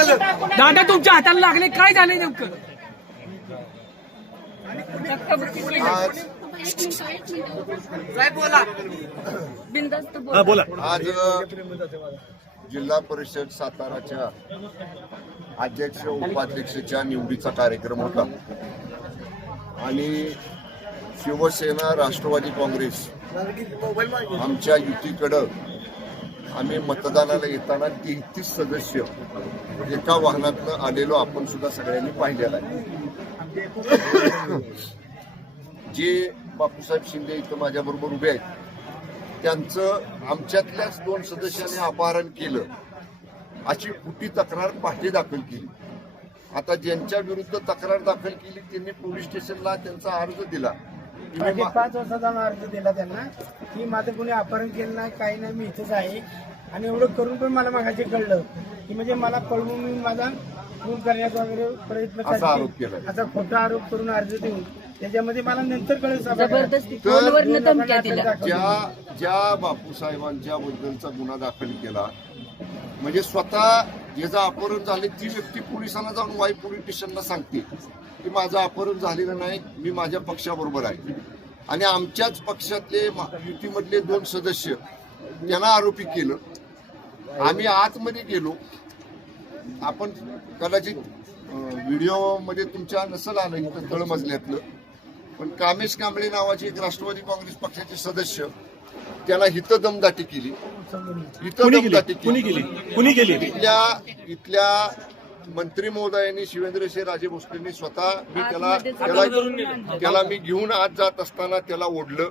झालं? दादा तुमच्या हाताला लागले, काय झाले नेमकं? आज जिल्हा परिषद साताराच्या अध्यक्ष उपाध्यक्षाच्या निवडीचा कार्यक्रम होता आणि शिवसेना राष्ट्रवादी काँग्रेस आमच्या युतीकडं आम्ही मतदानाला येताना 33 सदस्य एका वाहनातनं आलेलो आपण सुद्धा सगळ्यांनी पाहिलेला आहे. जे बापूसाहेब शिंदे इथं माझ्याबरोबर उभे आहेत त्यांचं आमच्यातल्याच 2 सदस्यांनी अपहरण केलं अशी खोटी तक्रार पहाटे दाखल केली. आता ज्यांच्या विरुद्ध तक्रार दाखल केली त्यांनी पोलीस स्टेशनला त्यांचा अर्ज दिला. 5 वर्षाचा अर्ज दिला त्यांना की माझं कोणी अपहरण केलं नाही, काही नाही, मी इथंच आहे. आणि एवढं करून पण मला मागाशी कळलं की म्हणजे मला पळवून मी माझा खून करण्याचा वगैरे प्रयत्न करते असा खोटा आरोप करून अर्ज देऊन त्याच्यामध्ये मला नंतर कळलं ज्या बापूसाहेबांच्या बद्दलचा गुन्हा दाखल केला म्हणजे स्वतः ज्याचं अपहरण झाले ती व्यक्ती पोलिसांना जाऊन वाई पोलीस स्टेशनला सांगते की माझं अपहरण झालेलं नाही, मी माझ्या पक्षाबरोबर आहे. आणि आमच्याच पक्षातले युतीमधले 2 सदस्य त्यांना आरोपी केलं. आम्ही आतमध्ये गेलो. आपण कदाचित व्हिडिओमध्ये तुमच्या नसल आलं इथं तळमजल्यातलं, पण कामेश कांबळे नावाचे एक राष्ट्रवादी काँग्रेस पक्षाचे सदस्य त्याला हिथं दमदाटी केली. इथल्या मंत्री महोदयांनी शिवेंद्रसिंह राजे भोसलेंनी स्वतः मी त्याला मी घेऊन आत जात असताना त्याला ओढलं.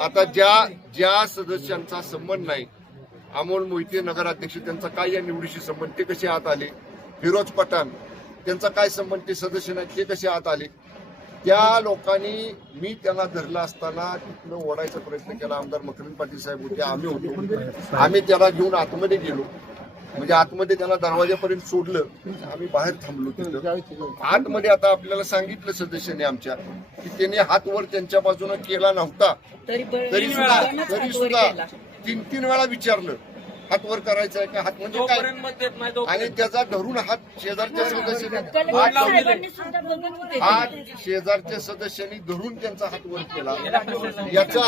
आता ज्या सदस्यांचा संबंध नाही, अमोल मोहिते नगराध्यक्ष त्यांचा काय या निवडीशी संबंध, ते कसे आत आले? फिरोज पठाण त्यांचा काय संबंध, ते सदस्य नाही, ते कसे आत आले? त्या लोकांनी मी त्यांना धरलं असताना तिथनं ओढायचा प्रयत्न केला. आमदार मकरंद पाटील साहेब होते, आम्ही होतो. आम्ही त्याला घेऊन आतमध्ये गेलो. म्हणजे आतमध्ये त्यांना दरवाजापर्यंत सोडलं, आम्ही बाहेर थांबलो तिथं. आतमध्ये आता आपल्याला सांगितलं सदस्यांनी आमच्या की त्यांनी हात वर त्यांच्या बाजूने केला नव्हता, तरी सुद्धा 3 वेळा विचारलं हात वर करायचा आहे का, हात म्हणजे काय, आणि त्याचा धरून हात शेजारच्या सदस्यांनी धरून त्यांचा हात वर केला. याचा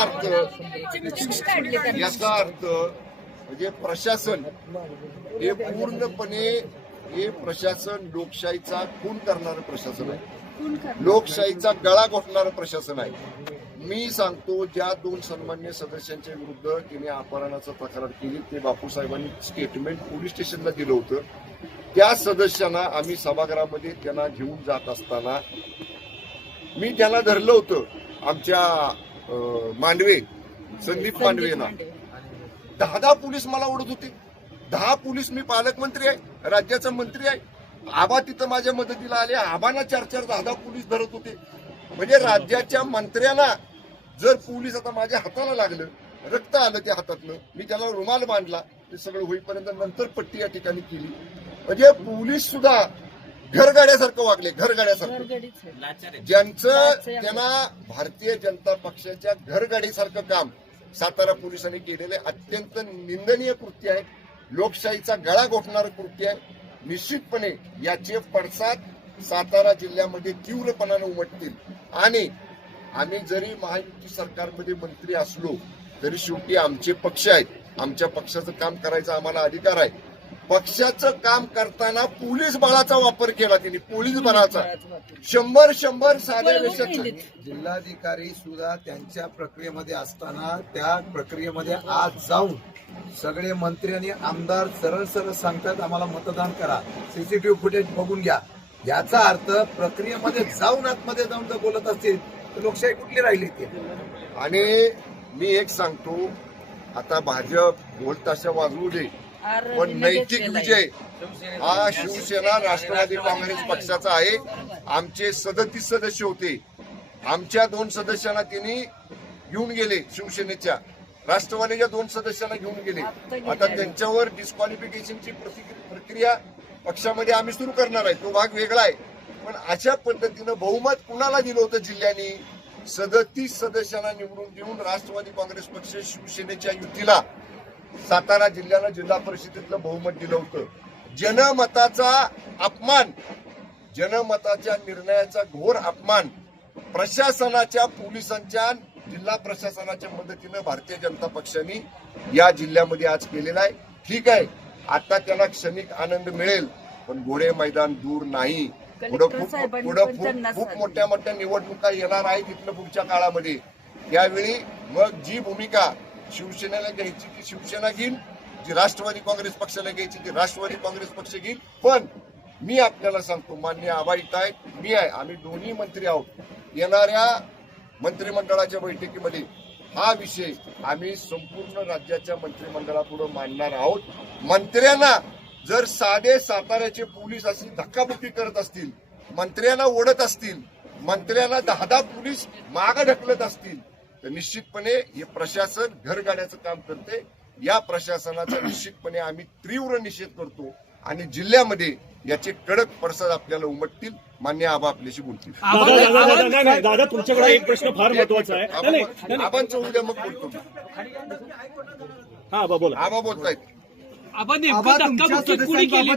अर्थ म्हणजे प्रशासन हे पूर्णपणे प्रशासन लोकशाहीचा खून करणारं प्रशासन आहे, लोकशाहीचा गळा घोटणारं प्रशासन आहे. मी सांगतो, ज्या 2 सन्मान्य सदस्यांच्या विरुद्ध तिने अपहरणाचा तक्रार केली ते बापूसाहेबांनी स्टेटमेंट पोलीस स्टेशनला दिलं होतं. त्या सदस्यांना आम्ही सभागृहामध्ये त्यांना घेऊन जात असताना मी त्यांना धरलं होतं. आमच्या मांडवे संदीप मांडवेना 10 पोलीस मला ओढत होते. 10 पोलीस, मी पालकमंत्री आहे, राज्याचा मंत्री आहे. आबा तिथं माझ्या मदतीला आले. आबांना 4-4 10 पोलीस धरत होते. म्हणजे राज्याच्या मंत्र्यांना जर पोलीस आता माझ्या हाताला लागलं, रक्त आलं त्या हातातलं, मी त्याला रुमाल बांधला, ते सगळं होईपर्यंत नंतर पट्टी या ठिकाणी केली. म्हणजे पोलीस सुद्धा घरगाड्यासारखं वागले, घरगाड्यासारखं. ज्यांचं त्यांना भारतीय जनता पक्षाच्या घरगाडीसारखं काम सातारा पोलिसांनी केलेले अत्यंत निंदनीय कृत्य आहे, लोकशाहीचा गळा घोटणारं कृत्य आहे. निश्चितपणे याचे पडसाद सातारा जिल्ह्यामध्ये तीव्रपणाने उमटतील. आणि आम्ही जरी महायुती सरकारमध्ये मंत्री असलो तरी शेवटी आमचे पक्ष आहेत, आमच्या पक्षाचं काम करायचा आम्हाला अधिकार आहे. पक्षाचं काम करताना पोलीस बळाचा वापर केला त्यांनी, पोलीस बळाचा 100 साध्या वेशात. जिल्हाधिकारी सुद्धा त्यांच्या प्रक्रियेमध्ये असताना त्या प्रक्रियेमध्ये आज जाऊन सगळे मंत्री आणि आमदार सरळ सरळ सांगतात आम्हाला मतदान करा, सीसीटीव्ही फुटेज बघून घ्या. याचा अर्थ प्रक्रियेमध्ये जाऊन आतमध्ये जाऊन जर बोलत असतील तर लोकशाही कुठली राहिली ती. आणि मी एक सांगतो, आता भाजप ढोल-ताशा वाजवू दे, पण नैतिक विजय हा शिवसेना राष्ट्रवादी काँग्रेस पक्षाचा आहे. आमचे 37 सदस्य होते, आमच्या 2 सदस्यांना त्यांनी घेऊन गेले, शिवसेनेच्या राष्ट्रवादीच्या 2 सदस्यांना घेऊन गेले. आता त्यांच्यावर डिस्क्वालिफिकेशनची प्रक्रिया पक्षामध्ये आम्ही सुरू करणार आहे, तो भाग वेगळा आहे. पण अशा पद्धतीनं बहुमत कुणाला दिलं होतं जिल्ह्याने? 37 सदस्यांना निवडून देऊन राष्ट्रवादी काँग्रेस पक्ष शिवसेनेच्या युतीला सातारा जिल्ह्याला जिल्हा परिषदेतलं बहुमत दिलं होतं. जनमताचा अपमान, जनमताच्या निर्णयाचा घोर अपमान प्रशासनाच्या, पोलिसांच्या, जिल्हा प्रशासनाच्या मदतीनं भारतीय जनता पक्षाने या जिल्ह्यामध्ये आज केलेला आहे. ठीक आहे, आता त्याला क्षणिक आनंद मिळेल, पण घोडे मैदान दूर नाही. पुढं खूप मोठ्या मोठ्या निवडणुका येणार आहेत इथलं पुढच्या काळामध्ये. त्यावेळी मग जी भूमिका शिवसेनेला घ्यायची ती शिवसेना घेईल, जी राष्ट्रवादी काँग्रेस पक्षाला घ्यायची ती राष्ट्रवादी काँग्रेस पक्ष घेईल. पण मी आपल्याला सांगतो, मान्य आबा इथं आहेत, मी आहे, आम्ही दोन्ही मंत्री आहोत. येणाऱ्या मंत्रिमंडळाच्या बैठकीमध्ये हा विषय आम्ही संपूर्ण राज्याच्या मंत्रिमंडळापुढे मांडणार आहोत. मंत्र्यांना जर साधे साताऱ्याचे पोलीस अशी धक्काबुक्की करत असतील, मंत्र्यांना ओढत असतील, मंत्र्यांना 10 पोलीस मागे ढकलत असतील, तर निश्चितपणे हे प्रशासन घरगाड्याचं काम करते. या प्रशासनाचा निश्चितपणे आम्ही तीव्र निषेध करतो आणि जिल्ह्यामध्ये याचे कडक पडसाद आपल्याला उमटतील. मान्य आबा आपल्याशी बोलतील. दादा तुमच्याकडे एक प्रश्न फार महत्वाचा आहे. आबांचं उद्या मग बोलतो. हा आबा बोला. आबा बोलतायत.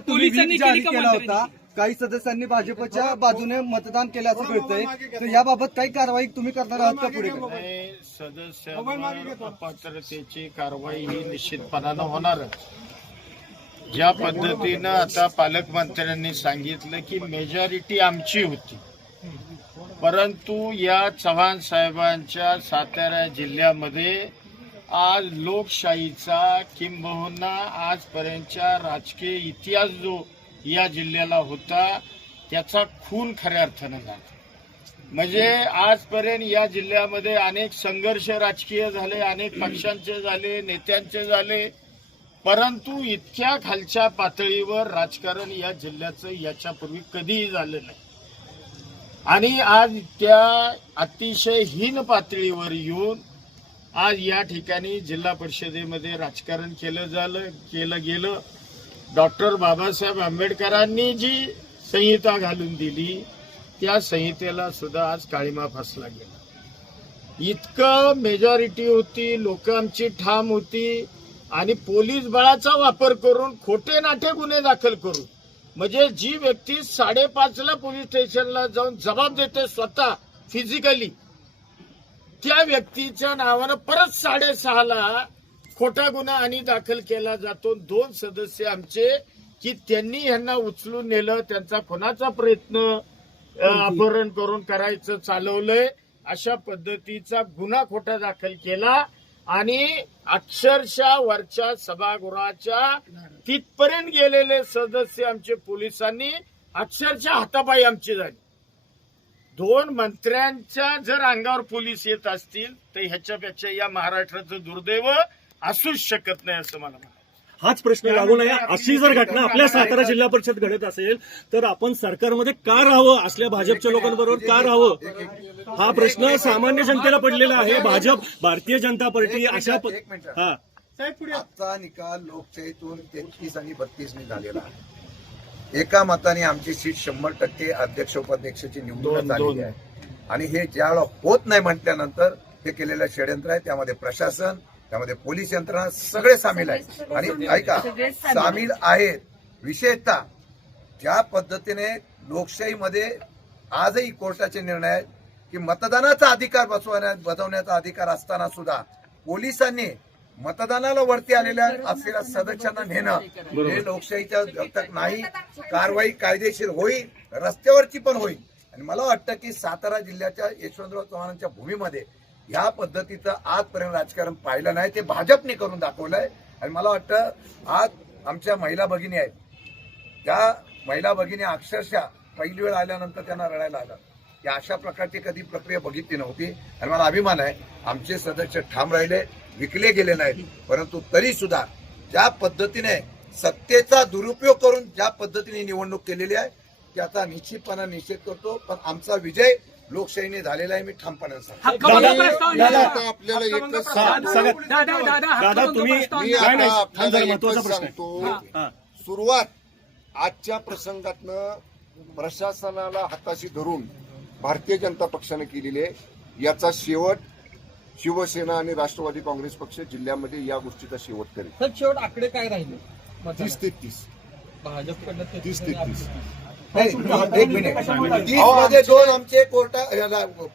पोलिसांनी केली का होता. काही सदस्यांनी भाजपच्या बाजूने मतदान केल्याचं कळतंय, तर याबाबत काही कारवाई तुम्ही करणार आहात का पुढे? सदस्यांवर अपात्रतेची कारवाई ही निश्चितपणानं होणार. ज्या पद्धतीनं आता पालकमंत्र्यांनी सांगितलं की मेजॉरिटी आमची होती, परंतु या चव्हाण साहेबांच्या सातारा जिल्ह्यामध्ये आज लोकशाहीचा किंबहुना आजपर्यंतच्या राजकीय इतिहास जो या जिल्ह्याला होता त्याचा खून खऱ्या अर्थानं झाला. म्हणजे आजपर्यंत या जिल्ह्यामध्ये अनेक संघर्ष राजकीय झाले, अनेक पक्षांचे झाले, नेत्यांचे झाले, परंतु इतक्या खालच्या पातळीवर राजकारण या जिल्ह्याचं याच्यापूर्वी कधीही झालं नाही. आणि आज त्या अतिशय हीन पातळीवर येऊन आज या ठिकाणी जिल्हा परिषदेमध्ये राजकारण केलं गेलं. डॉक्टर बाबासाहेब आंबेडकरांनी जी संहिता घालून दिली त्या संहितेला सुद्धा आज काळिमा फासला गेला. इतकं मेजॉरिटी होती, लोक आमची ठाम होती आणि पोलीस बळाचा वापर करून खोटे नाटे गुन्हे दाखल करून, म्हणजे जी व्यक्ती 5:30ला पोलीस स्टेशनला जाऊन जबाब देते स्वतः फिजिकली, त्या व्यक्तीच्या नावानं परत 6:30ला खोटा गुन्हा आणि दाखल केला जातो. 2 सदस्य आमचे की त्यांनी ह्यांना उचलून नेलं, त्यांचा खुनाचा प्रयत्न अपहरण करून करायचं चालवलंय, अशा पद्धतीचा गुन्हा खोटा दाखल केला आणि अक्षरशः वरच्या सभागृहाच्या तिथपर्यंत गेलेले सदस्य आमचे पोलिसांनी अक्षरशः हातापायी आमची झाली. 2 मंत्र्यांच्या जर अंगावर पोलीस येत असतील तर ह्याच्यापेक्षा या महाराष्ट्राचं दुर्दैव असूच शकत नाही असं मला म्हणायचं. हाच प्रश्न लागू नये. अशी जर घटना आपल्या सातारा जिल्हा परिषद घडत असेल तर आपण सरकारमध्ये का राहावं, असल्या भाजपच्या लोकांबरोबर का राहावं, हा प्रश्न सामान्य जनतेला पडलेला आहे. भाजप, भारतीय जनता पार्टी अशा आजचा निकाल लोकशाहीतून 33 आणि 32 झालेला आहे. एका मताने आमची सीट 100% अध्यक्ष उपाध्यक्षाची निवडणूक झालेली आहे आणि हे ज्यावेळेला होत नाही म्हटल्यानंतर हे केलेलं षडयंत्र आहे. त्यामध्ये प्रशासन, त्यामध्ये पोलीस यंत्रणा सगळे सामील आहेत. आणि ऐका, सामील आहेत. विशेषतः ज्या पद्धतीने लोकशाहीमध्ये आजही कोर्टाचे निर्णय आहेत की मतदानाचा अधिकार बजावण्याचा अधिकार असताना सुद्धा पोलिसांनी मतदानाला वरती आलेल्या असलेल्या सदस्यांना नेणं हे लोकशाहीच्या दत्तक नाही. कारवाई कायदेशीर होईल, रस्त्यावरची पण होईल. आणि मला वाटतं की सातारा जिल्ह्याच्या यशवंतराव चव्हाणांच्या भूमीमध्ये ह्या पद्धतीचं आजपर्यंत राजकारण पाहिलं नाही. ते भाजपने करून दाखवलंय. आणि मला वाटतं आज आमच्या महिला भगिनी आहेत, त्या महिला भगिनी अक्षरशः पहिली वेळ आल्यानंतर त्यांना रडायला आलं की अशा प्रकारची कधी प्रक्रिया बघितली नव्हती. आणि मला अभिमान आहे, आमचे सदस्य ठाम राहिले, विकले गेले नाहीत. परंतु तरी सुद्धा ज्या पद्धतीने सत्तेचा दुरुपयोग करून ज्या पद्धतीने निवडणूक केलेली आहे त्याचा निश्चितपणे निषेध करतो. पण आमचा विजय लोकशाहीने झालेला आहे, मी ठामपणे सांगतो. दादा तुम्ही सुरुवात आजच्या प्रसंगातनं प्रशासनाला हाताशी धरून भारतीय जनता पक्षाने केलेली आहे. याचा शेवट शिवसेना आणि राष्ट्रवादी काँग्रेस पक्ष जिल्ह्यामध्ये या गोष्टीचा शेवट करेल. शेवट आकडे काय राहिले? 30 ते 30. भाजपकडनं 30-33. नाही, एक मिनिट 30 मध्ये 2 आमचे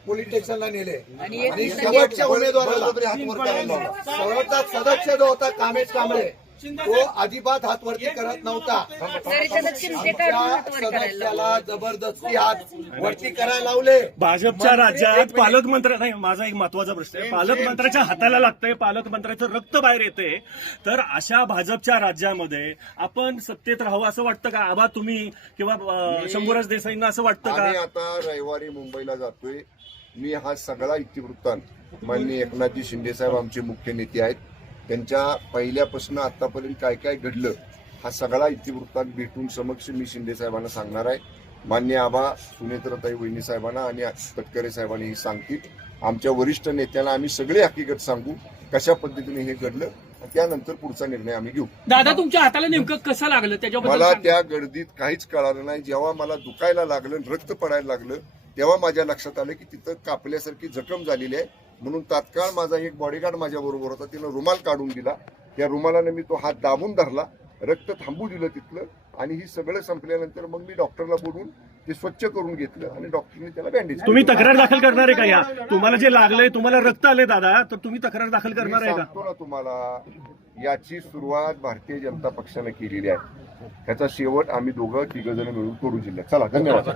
पोलीस स्टेशनला नेले आणि शेवटच्या उमेदवाराला हात वर करायला लावला. शेवटचा सदस्य जो होता कामेश कांबळे तो अजिबात हात वरती करत नव्हता. आमच्या सदस्याला जबरदस्ती हात वरती करायला लावले. भाजपच्या राज्यात पालकमंत्री नाही, माझा एक महत्वाचा प्रश्न आहे. पालकमंत्र्याच्या हाताला लागतंय, पालकमंत्र्याचं रक्त बाहेर येते, तर अशा भाजपच्या राज्यामध्ये आपण सत्तेत राहावं असं वाटतं का? आबा तुम्ही किंवा शंभूराज देसाईंना असं वाटतं आम्ही का? आता रविवारी मुंबईला जातोय. मी हा सगळा इतिवृत्तांत माननीय एकनाथजी शिंदे साहेब आमचे मुख्य नेते आहेत, त्यांच्या पहिल्यापासून आतापर्यंत काय काय घडलं हा सगळा इतिवृत्तांत भेटून समक्ष मी शिंदे साहेबांना सांगणार आहे. मान्य आबा सुनेत्रताई वहिनी साहेबांना आणि तटकरे साहेबांनी ही सांगतील. आमच्या वरिष्ठ नेत्याला आम्ही सगळे हकीकत सांगू कशा पद्धतीने हे घडलं, त्यानंतर पुढचा निर्णय आम्ही घेऊ. दादा तुमच्या हाताला नेमकं कसं लागलं त्याच्याबद्दल मला सांगा. त्या गर्दीत काहीच कळालं नाही. जेव्हा मला दुखायला लागलं, रक्त पडायला लागलं, तेव्हा माझ्या लक्षात आलं की तिथं कापल्यासारखी जखम झालेली आहे. म्हणून तात्काळ माझा एक बॉडीगार्ड माझ्या बरोबर होता, तिनं रुमाल काढून दिला. त्या रुमालाने मी तो हात दाबून धरला, रक्त थांबू दिलं तिथलं, आणि ही सगळं संपल्यानंतर मग मी डॉक्टरला बोलून ते स्वच्छ करून घेतलं आणि डॉक्टरने त्याला बँडेज. तुम्ही तक्रार दाखल करणार आहे का? या तुम्हाला जे लागलंय, तुम्हाला रक्त आले दादा, तर तुम्ही तक्रार दाखल करणार आहे का? सांगतो ना तुम्हाला, याची सुरुवात भारतीय जनता पक्षाने केलेली आहे. त्याचा शेवट आम्ही दोघं तिघ जण मिळून करू जिल्ह्यात. चला, धन्यवाद.